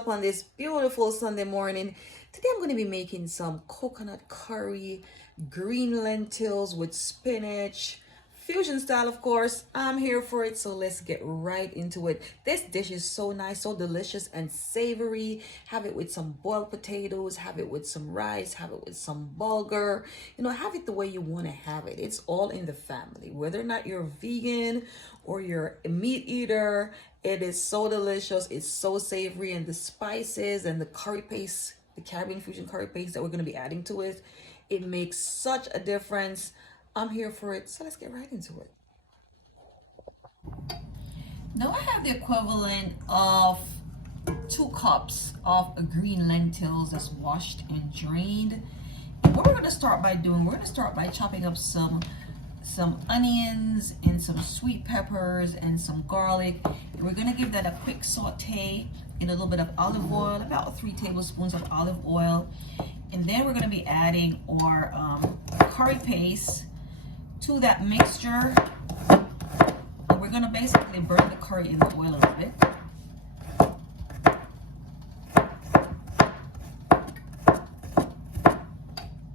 up on this beautiful Sunday morning? Today I'm going to be making some coconut curry, green lentils with spinach, fusion style of course. I'm here for it, so let's get right into it. This dish is so nice, so delicious and savory. Have it with some boiled potatoes, have it with some rice, have it with some bulgur. Have it the way you want to have it. It's all in the family. Whether or not you're vegan or you're a meat eater, it is so delicious. It's so savory, and the spices and the curry paste, the Caribbean fusion curry paste that we're going to be adding to it, it makes such a difference. I'm here for it, so let's get right into it. Now I have the equivalent of 2 cups of green lentils that's washed and drained. And what we're going to start by doing, we're going to start by chopping up some onions and some sweet peppers and some garlic, and we're going to give that a quick saute in a little bit of olive oil, about 3 tablespoons of olive oil. And then we're going to be adding our curry paste to that mixture, and we're going to basically burn the curry in the oil a little bit.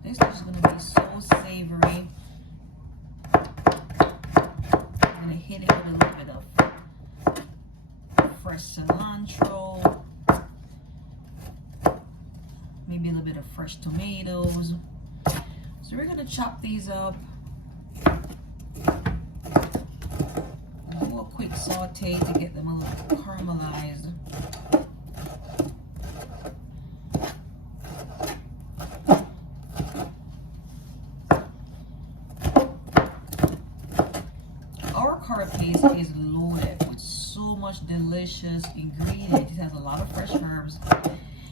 This is going to be so savory. I'm going to hit it with a little bit of fresh cilantro, maybe a little bit of fresh tomatoes. So we're going to chop these up, do a quick saute to get them a little caramelized. Our curry paste is loaded with so much delicious ingredients. It has a lot of fresh herbs.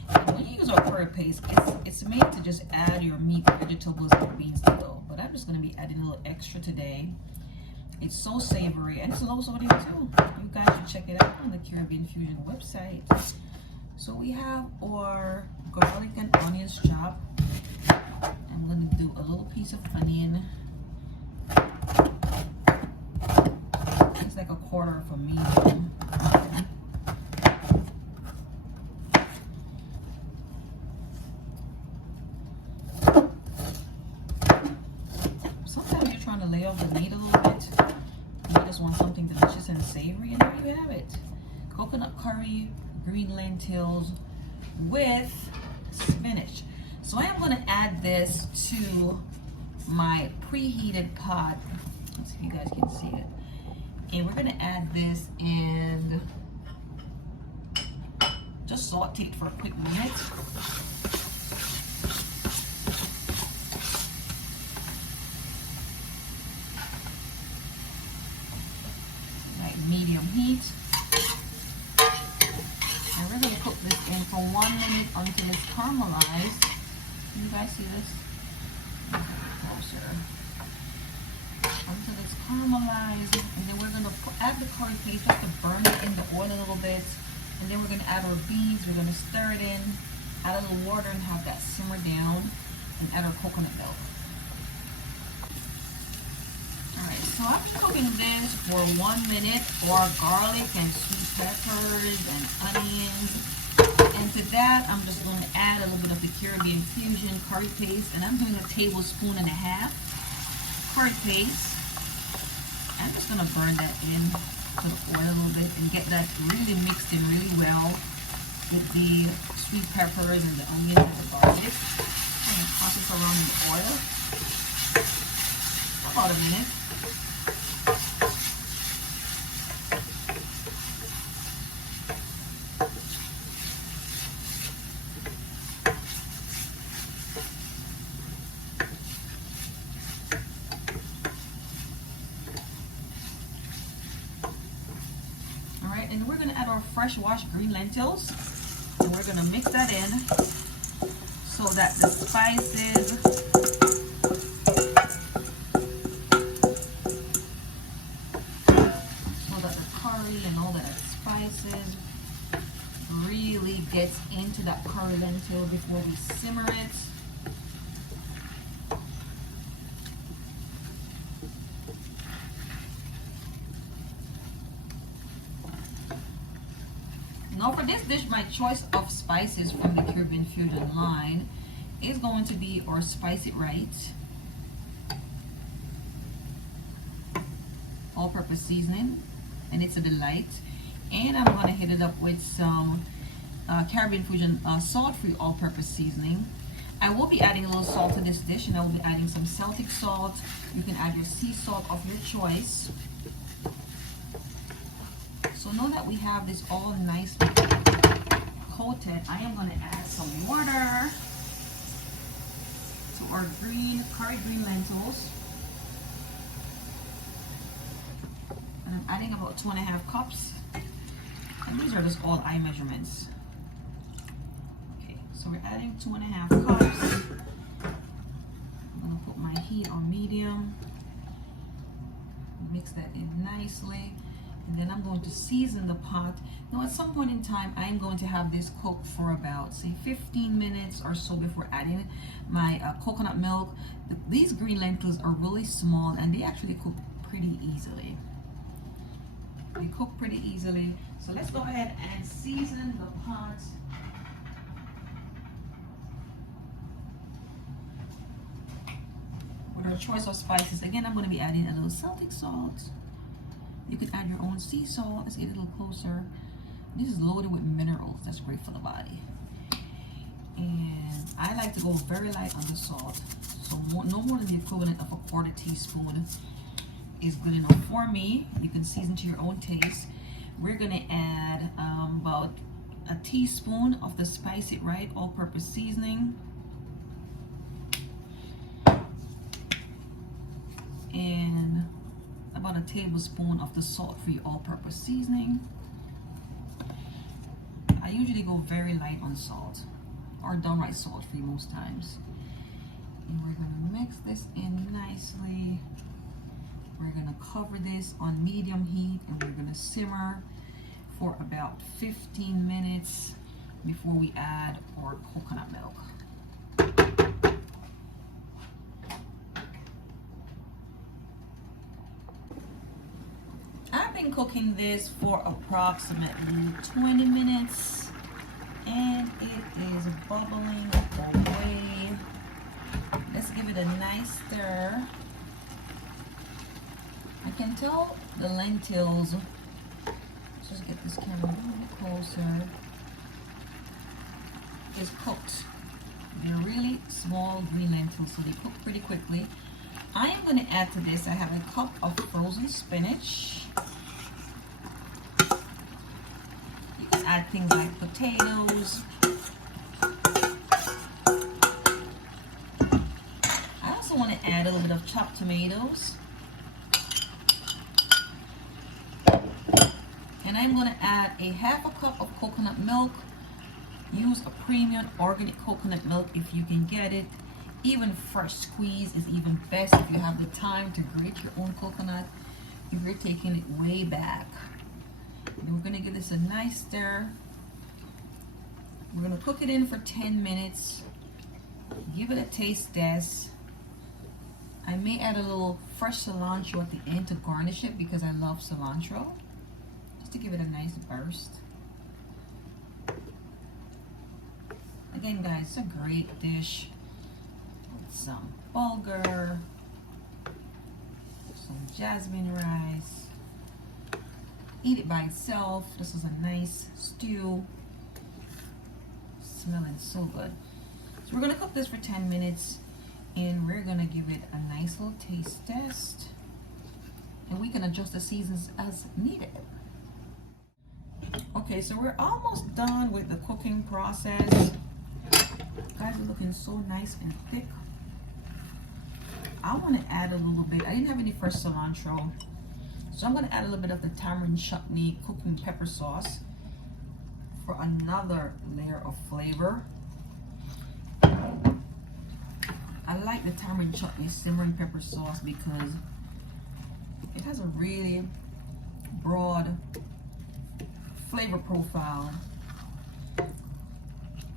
And when you use our curry paste, it's made to just add your meat, vegetables, and beans to go. But I'm just going to be adding a little extra today. It's so savory, and it's low sodium too. You guys should check it out on the Caribbean Fusion website. So we have our garlic and onions chopped. I'm going to do a little piece of onion. It's like a quarter of a medium. Sometimes you're trying to lay off the meat a little bit. You just want something delicious and savory, and there you have it. Coconut curry, green lentils with spinach. So I am going to add this to my preheated pot. Let's see if you guys can see it. And we're going to add this and just saute it for a quick minute. Like medium heat. And we're going to cook this in for 1 minute until it's caramelized. Can you guys see this? Closer. Until it's caramelized, and then we're going to add the curry paste just to burn it in the oil a little bit, and then we're going to add our beans. We're going to stir it in, add a little water, and have that simmer down, and add our coconut milk. Alright, so I've been cooking this for 1 minute. Our garlic and sweet peppers and onions, and to that I'm just going to add a little bit of the Caribbean Fusion curry paste, and I'm doing 1.5 tablespoons curry paste. I'm just going to burn that in to the oil a little bit and get that really mixed in really well with the sweet peppers and the onions and the garlic. I'm going to toss this around in the oil for about a minute. And we're going to add our fresh washed green lentils, and we're going to mix that in so that the spices curry and all that spices really gets into that curry lentil before we simmer it. Now for this dish, my choice of spices from the Caribbean Fusion line is going to be our Spice It Right all-purpose seasoning, and it's a delight. And I'm going to hit it up with some Caribbean Fusion salt-free all-purpose seasoning. I will be adding a little salt to this dish, and I will be adding some Celtic salt. You can add your sea salt of your choice. So now that we have this all nicely coated, I am going to add some water to our curry green lentils. And I'm adding about 2.5 cups. And these are just all eye measurements. Okay, so we're adding 2.5 cups. I'm going to put my heat on medium. Mix that in nicely. And then I'm going to season the pot. Now at some point in time, I'm going to have this cook for about, say, 15 minutes or so before adding my coconut milk. These green lentils are really small and they actually cook pretty easily. They cook pretty easily. So let's go ahead and season the pot. With our choice of spices. Again, I'm going to be adding a little Celtic salt. You can add your own sea salt. Let's get a little closer. This is loaded with minerals. That's great for the body. And I like to go very light on the salt. So no more than the equivalent of a 1/4 teaspoon is good enough for me. You can season to your own taste. We're going to add about a teaspoon of the Spice It Right all-purpose seasoning. And about a tablespoon of the salt-free all-purpose seasoning. I usually go very light on salt, or downright salt-free most times. And we're gonna mix this in nicely. We're gonna cover this on medium heat and we're gonna simmer for about 15 minutes before we add our coconut milk. I've been cooking this for approximately 20 minutes and it is bubbling away. Let's give it a nice stir. I can tell the lentils, let's just get this camera a little bit closer, is cooked. They're really small green lentils, so they cook pretty quickly. I am going to add to this, I have a cup of frozen spinach. You can add things like potatoes. I also want to add a little bit of chopped tomatoes. And I'm going to add a 1/2 cup of coconut milk. Use a premium organic coconut milk if you can get it. Even fresh squeeze is even best if you have the time to grate your own coconut, if you're taking it way back. And we're going to give this a nice stir. We're going to cook it in for 10 minutes. Give it a taste test. I may add a little fresh cilantro at the end to garnish it because I love cilantro, just to give it a nice burst. Again, guys, it's a great dish with some bulgur, some jasmine rice. Eat it by itself. This is a nice stew. Smelling so good. So we're gonna cook this for 10 minutes and we're gonna give it a nice little taste test. And we can adjust the seasons as needed. Okay, so we're almost done with the cooking process. Guys are looking so nice and thick. I want to add a little bit. I didn't have any fresh cilantro, so I'm going to add a little bit of the tamarind chutney cooking pepper sauce for another layer of flavor. I like the tamarind chutney simmering pepper sauce because it has a really broad flavor profile.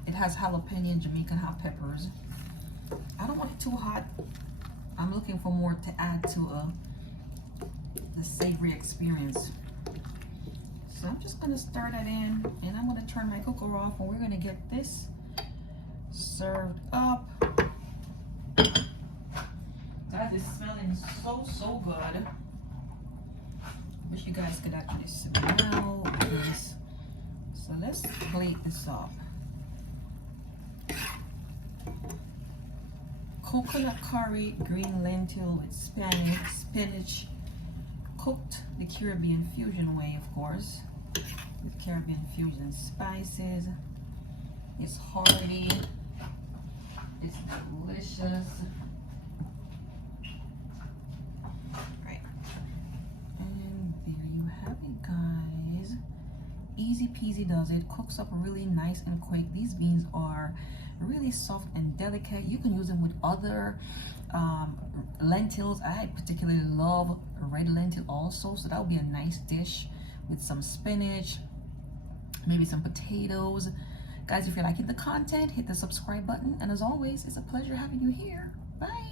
It has jalapeno and Jamaican hot peppers. I don't want it too hot. I'm looking for more to add to the savory experience. So I'm just gonna stir that in, and I'm gonna turn my cooker off, and we're gonna get this served up. Guys, it's smelling so good. Wish you guys could actually smell this. So let's plate this up. Coconut curry, green lentil with spinach, cooked the Caribbean fusion way, of course, with Caribbean fusion spices. It's hearty, it's delicious. Right, and there you have it, guys. Easy peasy does it. Cooks up really nice and quick. These beans are really soft and delicate. You can use them with other lentils. I particularly love red lentil also, so that would be a nice dish with some spinach, maybe some potatoes. Guys, if you're liking the content, hit the subscribe button, and as always, it's a pleasure having you here. Bye.